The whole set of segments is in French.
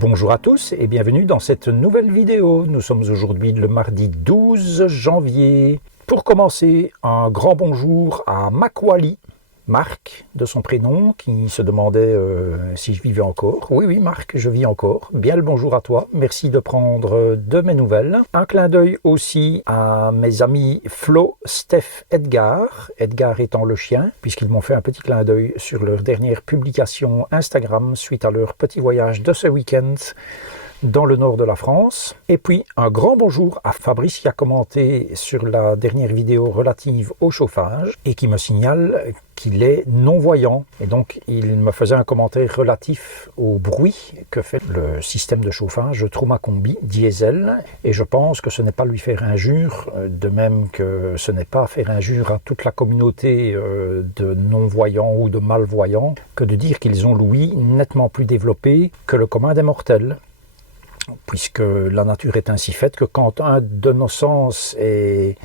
Bonjour à tous et bienvenue dans cette nouvelle vidéo. Nous sommes aujourd'hui le mardi 12 janvier. Pour commencer, un grand bonjour à Makwali, Marc de son prénom, qui se demandait si je vivais encore. Oui Marc, je vis encore. Bien le bonjour à toi, merci de prendre de mes nouvelles. Un clin d'œil aussi à mes amis Flo, Steph, Edgar étant le chien, puisqu'ils m'ont fait un petit clin d'œil sur leur dernière publication Instagram suite à leur petit voyage de ce week-end dans le nord de la France. Et puis un grand bonjour à Fabrice qui a commenté sur la dernière vidéo relative au chauffage et qui me signale qu'il est non-voyant. Et donc il me faisait un commentaire relatif au bruit que fait le système de chauffage Truma Combi diesel. Et je pense que ce n'est pas lui faire injure, de même que ce n'est pas faire injure à toute la communauté de non-voyants ou de malvoyants, que de dire qu'ils ont l'ouïe nettement plus développée que le commun des mortels. Puisque la nature est ainsi faite que quand un de nos sens est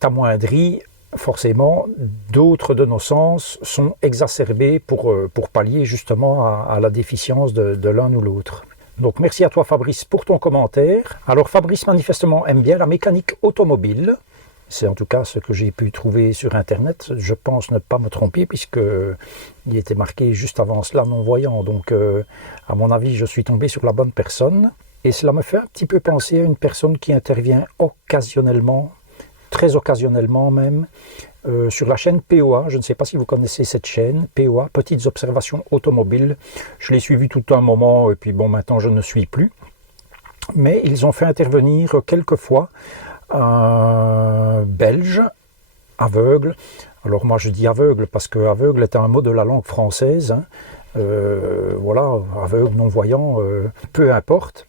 amoindri, forcément d'autres de nos sens sont exacerbés pour pallier justement à la déficience de l'un ou l'autre. Donc merci à toi Fabrice pour ton commentaire. Alors Fabrice manifestement aime bien la mécanique automobile. C'est en tout cas ce que j'ai pu trouver sur internet. Je pense ne pas me tromper puisque il était marqué juste avant cela non-voyant. Donc à mon avis je suis tombé sur la bonne personne. Et cela me fait un petit peu penser à une personne qui intervient occasionnellement, très occasionnellement même, sur la chaîne POA. Je ne sais pas si vous connaissez cette chaîne, POA, Petites Observations Automobiles. Je l'ai suivi tout un moment et puis bon, maintenant je ne suis plus. Mais ils ont fait intervenir quelquefois un Belge aveugle. Alors moi je dis aveugle parce que aveugle est un mot de la langue française. Hein. Voilà, aveugle, non-voyant, peu importe.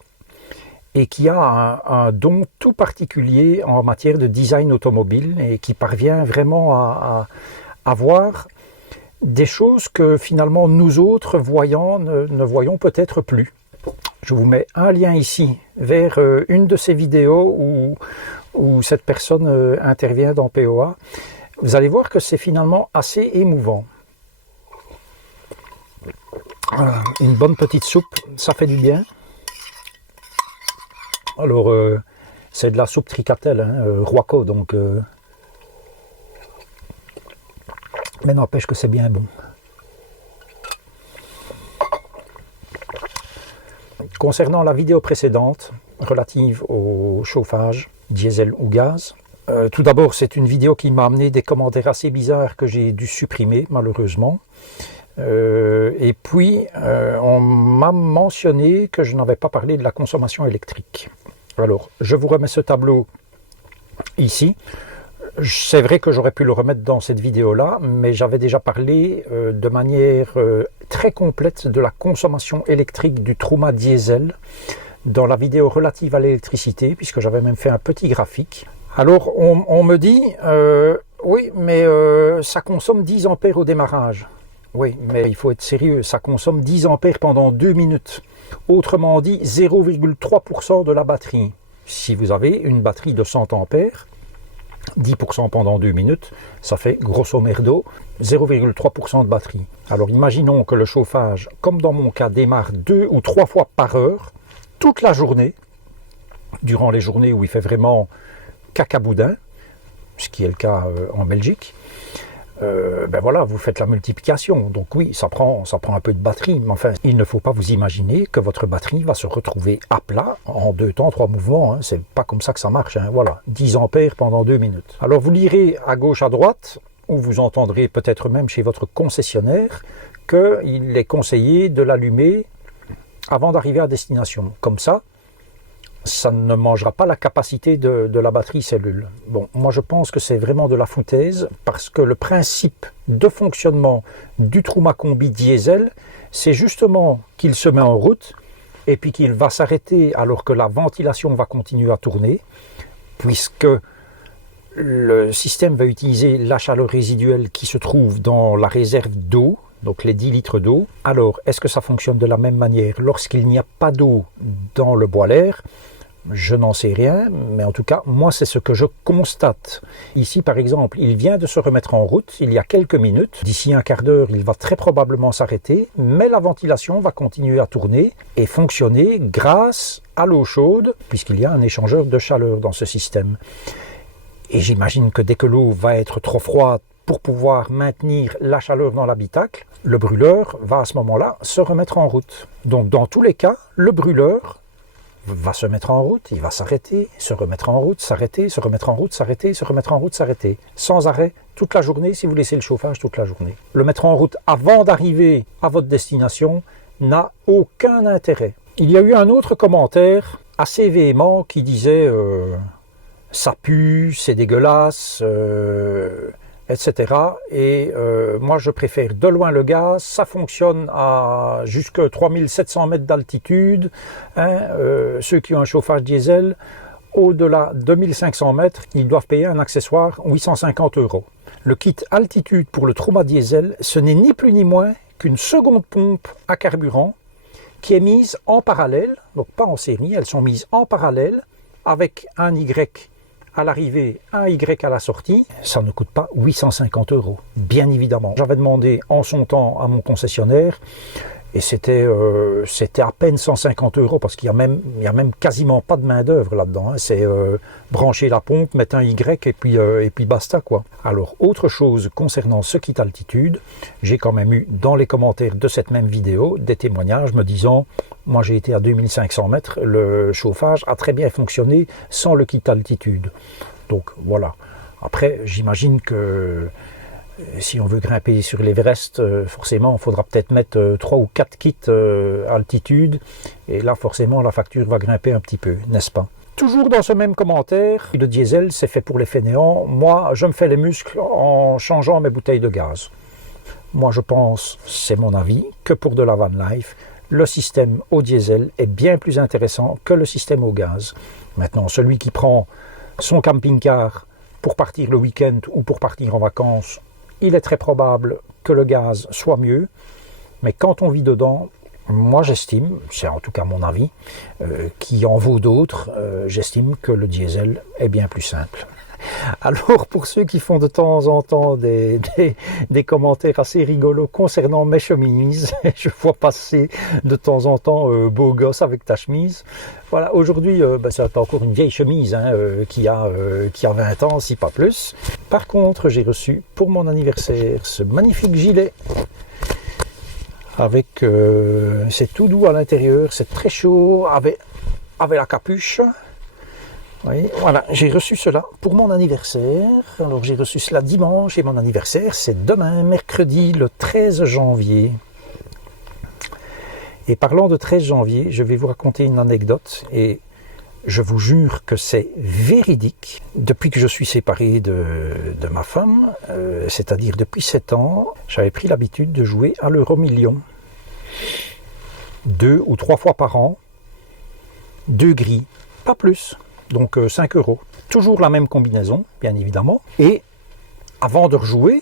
Et qui a un don tout particulier en matière de design automobile et qui parvient vraiment à voir des choses que finalement nous autres voyants ne voyons peut-être plus. Je vous mets un lien ici vers une de ces vidéos où cette personne intervient dans POA. Vous allez voir que c'est finalement assez émouvant. Voilà, une bonne petite soupe, ça fait du bien. Alors, c'est de la soupe Tricatel, hein, Roico, donc... mais n'empêche que c'est bien bon. Concernant la vidéo précédente, relative au chauffage, diesel ou gaz, tout d'abord, c'est une vidéo qui m'a amené des commentaires assez bizarres que j'ai dû supprimer, malheureusement. Et puis, on m'a mentionné que je n'avais pas parlé de la consommation électrique. Alors, je vous remets ce tableau ici. C'est vrai que j'aurais pu le remettre dans cette vidéo-là, mais j'avais déjà parlé de manière très complète de la consommation électrique du Truma diesel dans la vidéo relative à l'électricité, puisque j'avais même fait un petit graphique. Alors, on me dit, oui, mais ça consomme 10 ampères au démarrage. Oui, mais il faut être sérieux, ça consomme 10 ampères pendant 2 minutes. Autrement dit, 0,3% de la batterie. Si vous avez une batterie de 100 ampères, 10% pendant 2 minutes, ça fait grosso merdo 0,3% de batterie. Alors imaginons que le chauffage, comme dans mon cas, démarre 2 ou 3 fois par heure, toute la journée, durant les journées où il fait vraiment cacaboudin, ce qui est le cas en Belgique. Ben voilà, vous faites la multiplication. Donc oui, ça prend un peu de batterie, mais enfin, il ne faut pas vous imaginer que votre batterie va se retrouver à plat en 2 temps, 3 mouvements. Hein. C'est pas comme ça que ça marche. Hein. Voilà, 10 ampères pendant 2 minutes. Alors vous lirez à gauche, à droite, ou vous entendrez peut-être même chez votre concessionnaire qu'il est conseillé de l'allumer avant d'arriver à destination. Comme ça ne mangera pas la capacité de la batterie cellule. Bon, moi je pense que c'est vraiment de la foutaise parce que le principe de fonctionnement du Truma Combi diesel, c'est justement qu'il se met en route et puis qu'il va s'arrêter alors que la ventilation va continuer à tourner puisque le système va utiliser la chaleur résiduelle qui se trouve dans la réserve d'eau, donc les 10 litres d'eau. Alors, est-ce que ça fonctionne de la même manière lorsqu'il n'y a pas d'eau dans le boiler? Je n'en sais rien, mais en tout cas, moi, c'est ce que je constate. Ici, par exemple, il vient de se remettre en route il y a quelques minutes. D'ici un quart d'heure, il va très probablement s'arrêter, mais la ventilation va continuer à tourner et fonctionner grâce à l'eau chaude, puisqu'il y a un échangeur de chaleur dans ce système. Et j'imagine que dès que l'eau va être trop froide pour pouvoir maintenir la chaleur dans l'habitacle, le brûleur va à ce moment-là se remettre en route. Donc dans tous les cas, le brûleur va se mettre en route, il va s'arrêter, se remettre en route, s'arrêter, se remettre en route, s'arrêter, se remettre en route, s'arrêter. Sans arrêt, toute la journée, si vous laissez le chauffage toute la journée. Le mettre en route avant d'arriver à votre destination n'a aucun intérêt. Il y a eu un autre commentaire assez véhément qui disait ça pue, c'est dégueulasse, etc. Et moi je préfère de loin le gaz, ça fonctionne à jusqu'à 3700 mètres d'altitude. Ceux qui ont un chauffage diesel, au-delà de 1500 mètres, ils doivent payer un accessoire 850 €. Le kit altitude pour le Truma diesel, ce n'est ni plus ni moins qu'une seconde pompe à carburant qui est mise en parallèle, donc pas en série, elles sont mises en parallèle avec un Y à l'arrivée, un Y à la sortie. Ça ne coûte pas 850 €, bien évidemment. J'avais demandé en son temps à mon concessionnaire et c'était à peine 150 € parce qu'il y a même quasiment pas de main d'œuvre là-dedans. C'est brancher la pompe, mettre un Y et puis basta quoi. Alors autre chose concernant ce kit altitude, j'ai quand même eu dans les commentaires de cette même vidéo des témoignages me disant moi j'ai été à 2500 mètres, le chauffage a très bien fonctionné sans le kit altitude. Donc voilà. Après j'imagine que si on veut grimper sur l'Everest, forcément, il faudra peut-être mettre 3 ou 4 kits altitude. Et là, forcément, la facture va grimper un petit peu, n'est-ce pas? Toujours dans ce même commentaire, le diesel, c'est fait pour les fainéants. Moi, je me fais les muscles en changeant mes bouteilles de gaz. Moi, je pense, c'est mon avis, que pour de la van life, le système au diesel est bien plus intéressant que le système au gaz. Maintenant, celui qui prend son camping-car pour partir le week-end ou pour partir en vacances, il est très probable que le gaz soit mieux, mais quand on vit dedans, moi j'estime, c'est en tout cas mon avis, qui en vaut d'autres, j'estime que le diesel est bien plus simple. Alors pour ceux qui font de temps en temps des commentaires assez rigolos concernant mes chemises, je vois passer de temps en temps beau gosse avec ta chemise. Voilà, aujourd'hui c'est encore une vieille chemise qui a 20 ans, si pas plus. Par contre, j'ai reçu pour mon anniversaire ce magnifique gilet avec c'est tout doux à l'intérieur, c'est très chaud, avec la capuche. Oui, voilà, j'ai reçu cela pour mon anniversaire. Alors j'ai reçu cela dimanche et mon anniversaire c'est demain, mercredi le 13 janvier. Et parlant de 13 janvier, je vais vous raconter une anecdote et je vous jure que c'est véridique. Depuis que je suis séparé de ma femme, c'est-à-dire depuis 7 ans, j'avais pris l'habitude de jouer à l'euro-million. 2 ou 3 fois par an, 2 grilles, pas plus. Donc 5 €. Toujours la même combinaison, bien évidemment. Et avant de rejouer,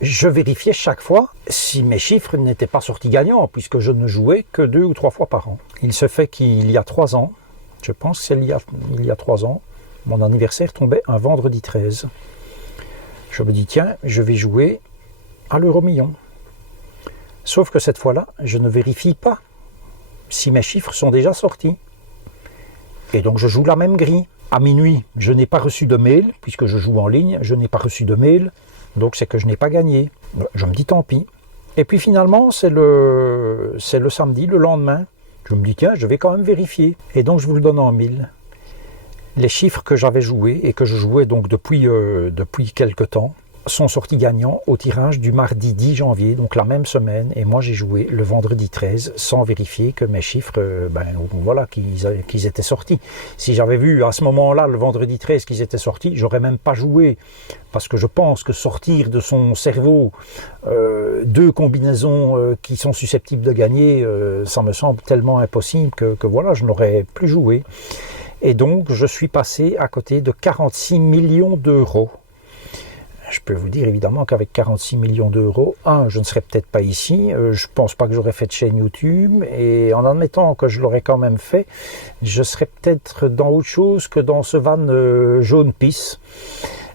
je vérifiais chaque fois si mes chiffres n'étaient pas sortis gagnants, puisque je ne jouais que 2 ou 3 fois par an. Il se fait qu'il y a 3 ans, je pense qu'il y a 3 ans, mon anniversaire tombait un vendredi 13. Je me dis, tiens, je vais jouer à l'euro-million. Sauf que cette fois-là, je ne vérifie pas si mes chiffres sont déjà sortis. Et donc je joue la même grille. À minuit, je n'ai pas reçu de mail, puisque je joue en ligne, je n'ai pas reçu de mail, donc c'est que je n'ai pas gagné. Je me dis tant pis. Et puis finalement, c'est le samedi, le lendemain. Je me dis tiens, je vais quand même vérifier. Et donc je vous le donne en 1000. Les chiffres que j'avais joués, et que je jouais donc depuis quelque temps, sont sortis gagnants au tirage du mardi 10 janvier, donc la même semaine, et moi j'ai joué le vendredi 13 sans vérifier que mes chiffres, voilà, qu'ils étaient sortis. Si j'avais vu à ce moment-là, le vendredi 13, qu'ils étaient sortis, j'aurais même pas joué, parce que je pense que sortir de son cerveau 2 combinaisons qui sont susceptibles de gagner, ça me semble tellement impossible que voilà, je n'aurais plus joué. Et donc je suis passé à côté de 46 millions d'euros. je peux vous dire évidemment qu'avec 46 millions d'euros, je ne serais peut-être pas ici, je ne pense pas que j'aurais fait de chaîne YouTube, et en admettant que je l'aurais quand même fait, je serais peut-être dans autre chose que dans ce van jaune pisse.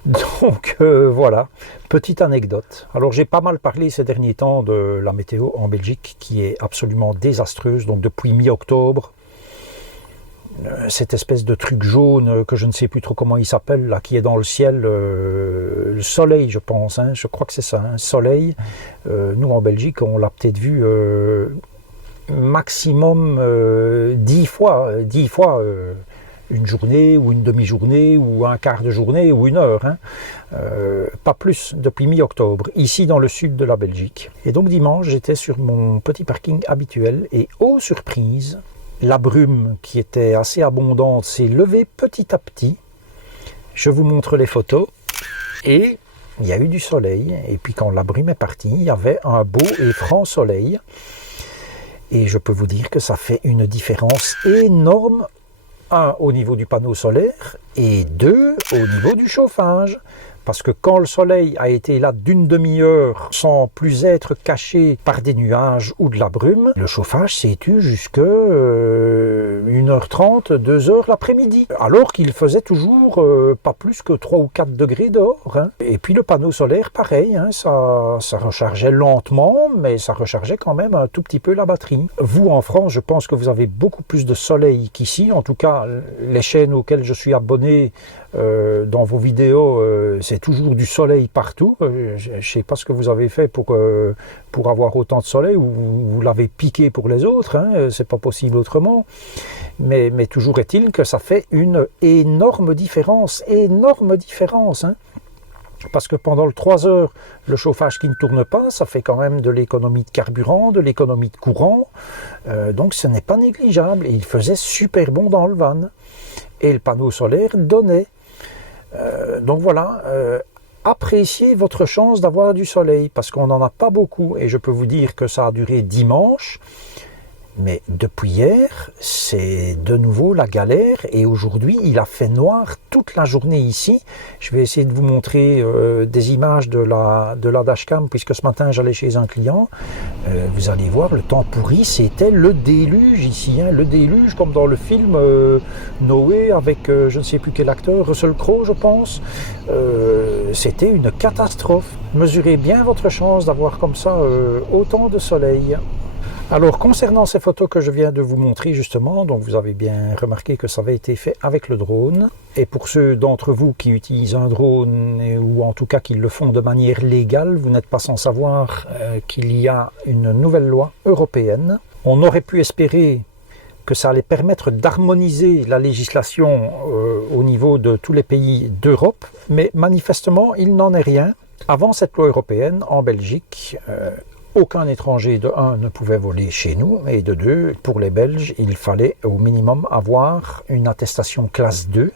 Donc voilà, petite anecdote. Alors j'ai pas mal parlé ces derniers temps de la météo en Belgique qui est absolument désastreuse, donc depuis mi-octobre. Cette espèce de truc jaune que je ne sais plus trop comment il s'appelle, là, qui est dans le ciel, le soleil je pense, hein, je crois que c'est ça, soleil. Nous en Belgique on l'a peut-être vu maximum 10 fois une journée ou une demi-journée ou un quart de journée ou une heure, hein. Pas plus depuis mi-octobre, ici dans le sud de la Belgique. Et donc dimanche j'étais sur mon petit parking habituel et oh surprise, la brume qui était assez abondante s'est levée petit à petit. Je vous montre les photos et il y a eu du soleil. Et puis quand la brume est partie, il y avait un beau et franc soleil. Et je peux vous dire que ça fait une différence énorme. 1 au niveau du panneau solaire et 2 au niveau du chauffage. Parce que quand le soleil a été là d'une demi-heure sans plus être caché par des nuages ou de la brume, le chauffage s'est tu jusqu'à 1h30, 2h l'après-midi. Alors qu'il faisait toujours pas plus que 3 ou 4 degrés dehors, hein. Et puis le panneau solaire, pareil, hein, ça rechargeait lentement, mais ça rechargeait quand même un tout petit peu la batterie. Vous, en France, je pense que vous avez beaucoup plus de soleil qu'ici. En tout cas, les chaînes auxquelles je suis abonné, dans vos vidéos, c'est toujours du soleil partout. Je ne sais pas ce que vous avez fait pour avoir autant de soleil, ou vous l'avez piqué pour les autres, hein, c'est pas possible autrement. Mais toujours est-il que ça fait une énorme différence, hein. Parce que pendant le 3 heures, le chauffage qui ne tourne pas, ça fait quand même de l'économie de carburant, de l'économie de courant, donc ce n'est pas négligeable. Et il faisait super bon dans le van. Et le panneau solaire donnait. Donc voilà, appréciez votre chance d'avoir du soleil, parce qu'on n'en a pas beaucoup, et je peux vous dire que ça a duré dimanche, mais depuis hier, c'est de nouveau la galère, et aujourd'hui, il a fait noir toute la journée ici. Je vais essayer de vous montrer des images de la dashcam, puisque ce matin, j'allais chez un client. Vous allez voir, le temps pourri, c'était le déluge ici, hein, le déluge, comme dans le film Noé, avec je ne sais plus quel acteur, Russell Crowe, je pense. C'était une catastrophe. Mesurez bien votre chance d'avoir comme ça autant de soleil. Alors concernant ces photos que je viens de vous montrer justement, donc vous avez bien remarqué que ça avait été fait avec le drone. Et pour ceux d'entre vous qui utilisent un drone, ou en tout cas qui le font de manière légale, vous n'êtes pas sans savoir qu'il y a une nouvelle loi européenne. On aurait pu espérer que ça allait permettre d'harmoniser la législation au niveau de tous les pays d'Europe, mais manifestement il n'en est rien. Avant cette loi européenne, en Belgique, aucun étranger de 1 ne pouvait voler chez nous, et de 2, pour les Belges, il fallait au minimum avoir une attestation classe 2,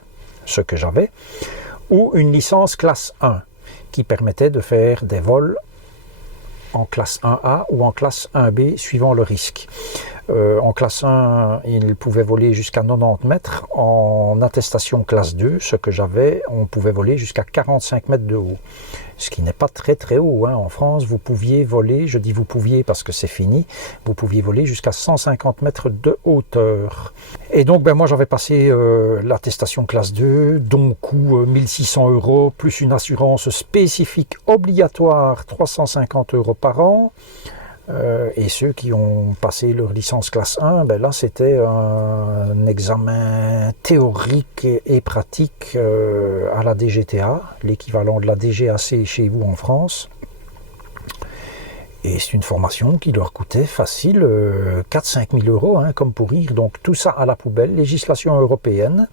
ce que j'avais, ou une licence classe 1, qui permettait de faire des vols en classe 1A ou en classe 1B, suivant le risque. En classe 1, il pouvait voler jusqu'à 90 mètres. En attestation classe 2, ce que j'avais, on pouvait voler jusqu'à 45 mètres de haut. Ce qui n'est pas très très haut, hein. En France, vous pouviez voler, je dis vous pouviez parce que c'est fini, vous pouviez voler jusqu'à 150 mètres de hauteur. Et donc moi j'avais passé l'attestation classe 2, dont coût 1600 €, plus une assurance spécifique obligatoire 350 € par an. Et ceux qui ont passé leur licence classe 1, là c'était un examen théorique et pratique à la DGTA, l'équivalent de la DGAC chez vous en France. Et c'est une formation qui leur coûtait facile 4-5 000 €, hein, comme pour rire. Donc tout ça à la poubelle, législation européenne.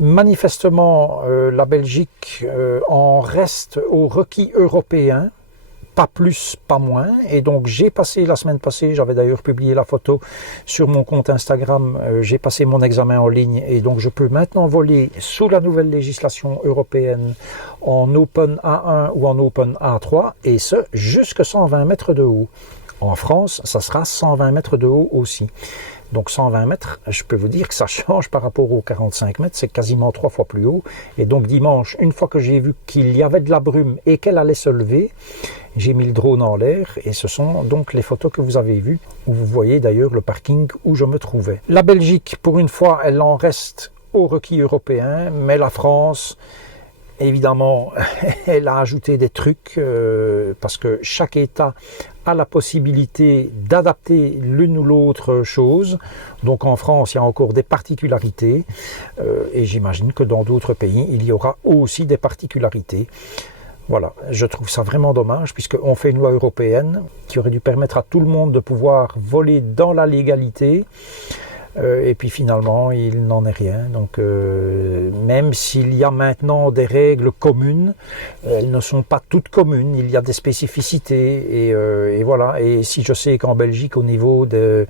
Manifestement, la Belgique en reste aux requis européens. Pas plus, pas moins. Et donc j'ai passé la semaine passée, j'avais d'ailleurs publié la photo sur mon compte Instagram, j'ai passé mon examen en ligne, et donc je peux maintenant voler sous la nouvelle législation européenne en Open A1 ou en Open A3, et ce jusqu'à 120 mètres de haut. En France, ça sera 120 mètres de haut aussi. Donc 120 mètres, je peux vous dire que ça change par rapport aux 45 mètres, c'est quasiment 3 fois plus haut. Et donc dimanche, une fois que j'ai vu qu'il y avait de la brume et qu'elle allait se lever, j'ai mis le drone en l'air et ce sont donc les photos que vous avez vues, où vous voyez d'ailleurs le parking où je me trouvais. La Belgique, pour une fois, elle en reste au requis européen, mais la France, évidemment, elle a ajouté des trucs parce que chaque État a la possibilité d'adapter l'une ou l'autre chose. Donc en France, il y a encore des particularités et j'imagine que dans d'autres pays, il y aura aussi des particularités. Voilà, je trouve ça vraiment dommage puisqu'on fait une loi européenne qui aurait dû permettre à tout le monde de pouvoir voler dans la légalité. Et puis finalement, il n'en est rien. Donc même s'il y a maintenant des règles communes, elles ne sont pas toutes communes. Il y a des spécificités. Et voilà. Et si je sais qu'en Belgique, au niveau de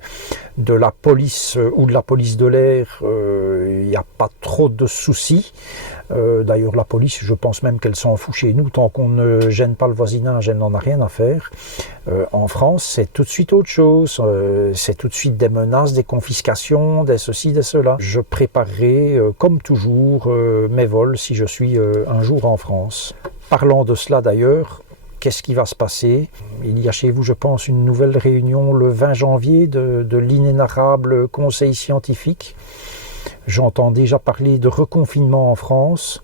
la police ou de la police de l'air, il n'y a pas trop de soucis. D'ailleurs, la police, je pense même qu'elle s'en fout chez nous. Tant qu'on ne gêne pas le voisinage, elle n'en a rien à faire. En France, c'est tout de suite autre chose. C'est tout de suite des menaces, des confiscations, des ceci, des cela. Je préparerai, comme toujours, mes vols si je suis un jour en France. Parlant de cela d'ailleurs, qu'est-ce qui va se passer? Il y a chez vous, je pense, une nouvelle réunion le 20 janvier de l'inénarrable conseil scientifique. J'entends déjà parler de reconfinement en France.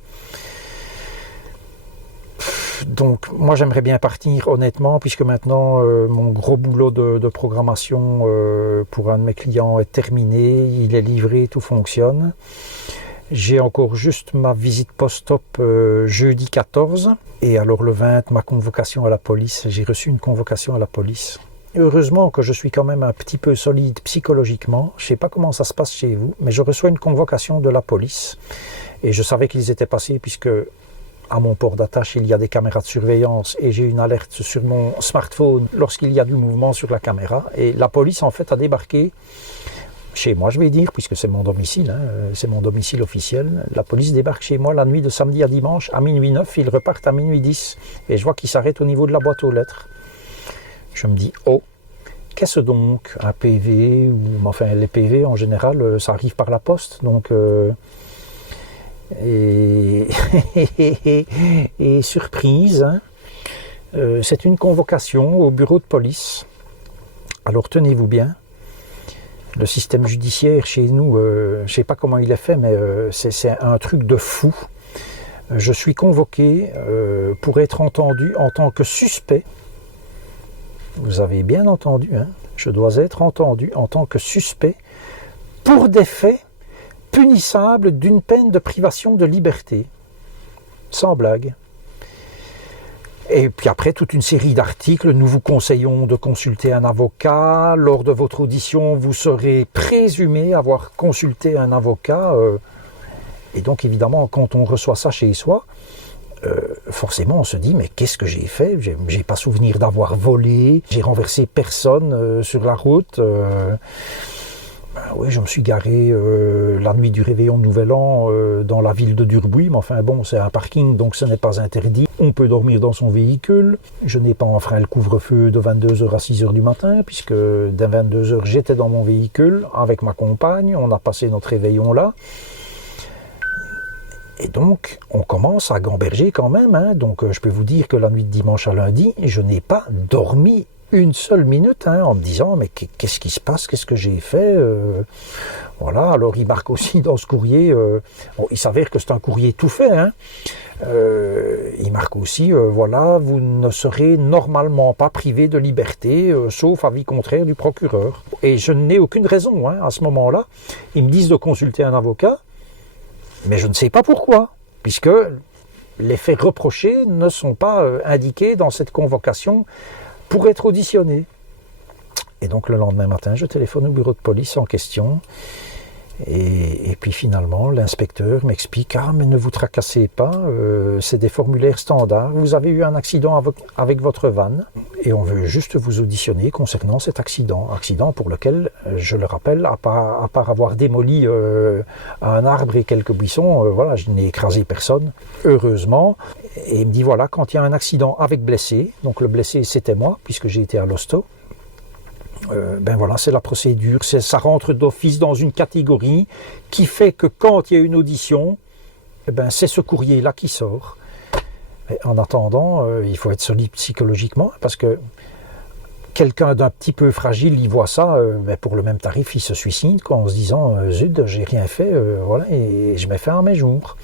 Donc moi j'aimerais bien partir honnêtement puisque maintenant mon gros boulot de programmation pour un de mes clients est terminé, il est livré, tout fonctionne. J'ai encore juste ma visite post-op jeudi 14 et alors le 20 ma convocation à la police, j'ai reçu une convocation à la police. Heureusement que je suis quand même un petit peu solide psychologiquement. Je ne sais pas comment ça se passe chez vous, mais je reçois une convocation de la police. Et je savais qu'ils étaient passés puisque à mon port d'attache, il y a des caméras de surveillance et j'ai une alerte sur mon smartphone lorsqu'il y a du mouvement sur la caméra. Et la police, en fait, a débarqué chez moi, je vais dire, puisque c'est mon domicile, hein, c'est mon domicile officiel. La police débarque chez moi la nuit de samedi à dimanche à minuit 9. Ils repartent à minuit 10. Et je vois qu'ils s'arrêtent au niveau de la boîte aux lettres. Je me dis, oh, qu'est-ce donc un PV ou enfin les PV en général, ça arrive par la poste, donc et surprise, hein, c'est une convocation au bureau de police. Alors tenez-vous bien, le système judiciaire chez nous, je ne sais pas comment il est fait, mais c'est un truc de fou. Je suis convoqué pour être entendu en tant que suspect. Vous avez bien entendu, hein, je dois être entendu en tant que suspect pour des faits punissables d'une peine de privation de liberté. Sans blague. Et puis après, toute une série d'articles. Nous vous conseillons de consulter un avocat. Lors de votre audition, vous serez présumé avoir consulté un avocat. Et donc, évidemment, quand on reçoit ça chez soi, forcément on se dit mais qu'est-ce que j'ai fait, j'ai pas souvenir d'avoir volé, j'ai renversé personne sur la route, oui je me suis garé la nuit du réveillon de Nouvel An dans la ville de Durbuy, mais enfin bon c'est un parking donc ce n'est pas interdit, on peut dormir dans son véhicule, je n'ai pas enfreint le couvre-feu de 22h à 6h du matin puisque dès 22h j'étais dans mon véhicule avec ma compagne, on a passé notre réveillon là. Et donc, on commence à gamberger quand même. Hein. Donc, je peux vous dire que la nuit de dimanche à lundi, je n'ai pas dormi une seule minute hein, en me disant « Mais qu'est-ce qui se passe? Qu'est-ce que j'ai fait ?» Voilà, alors il marque aussi dans ce courrier, bon, il s'avère que c'est un courrier tout fait, hein. Il marque aussi, voilà, vous ne serez normalement pas privé de liberté, sauf avis contraire du procureur. Et je n'ai aucune raison hein, à ce moment-là. Ils me disent de consulter un avocat. Mais je ne sais pas pourquoi, puisque les faits reprochés ne sont pas indiqués dans cette convocation pour être auditionnés. Et donc le lendemain matin, je téléphone au bureau de police en question. Et puis finalement, l'inspecteur m'explique « Ah, mais ne vous tracassez pas, c'est des formulaires standards. Vous avez eu un accident avec votre van et on veut juste vous auditionner concernant cet accident. Accident pour lequel, je le rappelle, à part avoir démoli un arbre et quelques buissons, voilà, je n'ai écrasé personne, heureusement. Et il me dit voilà, quand il y a un accident avec blessé, donc le blessé c'était moi, puisque j'ai été à l'hosto, Ben voilà, c'est la procédure, ça rentre d'office dans une catégorie qui fait que quand il y a une audition, eh ben c'est ce courrier-là qui sort. Et en attendant, il faut être solide psychologiquement, parce que quelqu'un d'un petit peu fragile, il voit ça, ben pour le même tarif, il se suicide, quoi, en se disant zut, j'ai rien fait, voilà, et je mets fin à mes jours.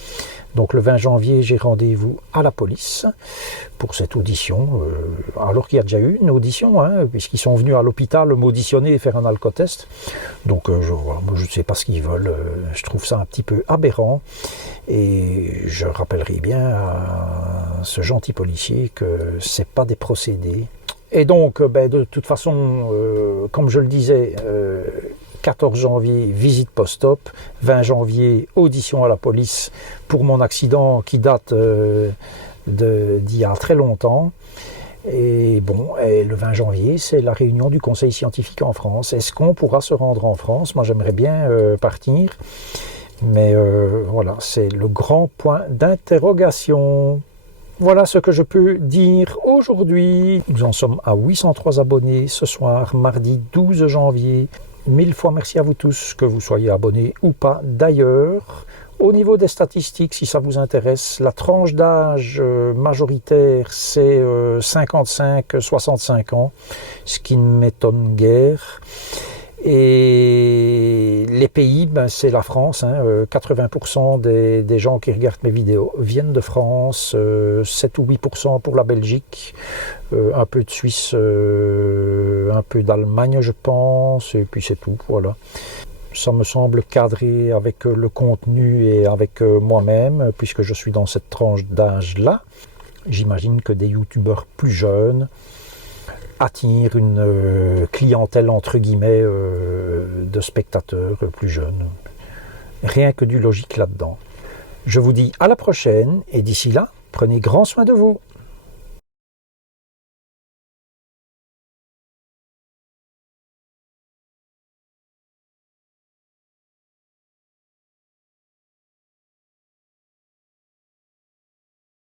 Donc le 20 janvier, j'ai rendez-vous à la police pour cette audition, alors qu'il y a déjà eu une audition, hein, puisqu'ils sont venus à l'hôpital m'auditionner et faire un alcotest. Donc je ne sais pas ce qu'ils veulent, je trouve ça un petit peu aberrant, et je rappellerai bien à ce gentil policier que c'est pas des procédés. Et donc, ben, de toute façon, comme je le disais, 14 janvier, visite post-op, 20 janvier, audition à la police pour mon accident qui date d'il y a très longtemps. Et bon, et le 20 janvier, c'est la réunion du Conseil scientifique en France. Est-ce qu'on pourra se rendre en France? Moi, j'aimerais bien partir, mais voilà, c'est le grand point d'interrogation. Voilà ce que je peux dire aujourd'hui. Nous en sommes à 803 abonnés ce soir, mardi 12 janvier. 1000 fois merci à vous tous, que vous soyez abonnés ou pas. D'ailleurs, au niveau des statistiques, si ça vous intéresse, la tranche d'âge majoritaire, c'est 55-65 ans, ce qui ne m'étonne guère. Et les pays, ben c'est la France, hein, 80% des gens qui regardent mes vidéos viennent de France, 7 ou 8% pour la Belgique, un peu de Suisse, un peu d'Allemagne je pense, et puis c'est tout, voilà. Ça me semble cadré avec le contenu et avec moi-même, puisque je suis dans cette tranche d'âge-là. J'imagine que des youtubeurs plus jeunes attire une clientèle entre guillemets de spectateurs plus jeunes. Rien que du logique là-dedans. Je vous dis à la prochaine et d'ici là, prenez grand soin de vous.